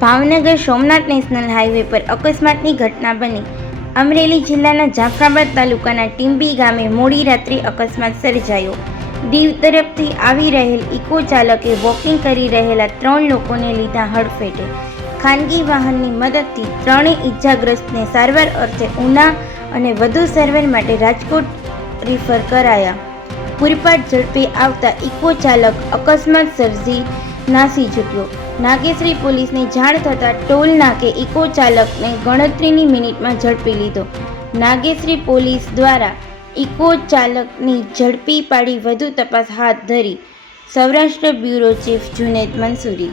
Bhavnagar Somnath national highway પર અકસ્માતની ઘટના બની. અમરેલી જિલ્લાના જાફરાબાદ તાલુકાના ટીંબી ગામે મોડી રાત્રે અકસ્માત સર્જાયો. દીવ તરફથી આવી રહેલ ઇકો ચાલકે વોકિંગ કરી રહેલા 3 લોકોને લીધા હડફેટે. ખાનગી વાહનની મદદથી ત્રણેય ઇજાગ્રસ્તને સારવાર અર્થે ઉના અને વધુ સારવાર માટે રાજકોટ રિફર કરાયા. પૂરપાટ ઝડપે આવતા ઇકો ચાલક અકસ્માત સર્જી નાસી છૂટ્યો. નાગેશ્રી પોલીસને જાણ થતાં ટોલ નાકે ઇકો ચાલકને ગણતરીની મિનિટમાં ઝડપી લીધો. નાગેશ્રી પોલીસ દ્વારા ઇકો ચાલકની ઝડપી પાડી વધુ તપાસ હાથ ધરી. Saurashtra bureau chief Junaid Mansuri.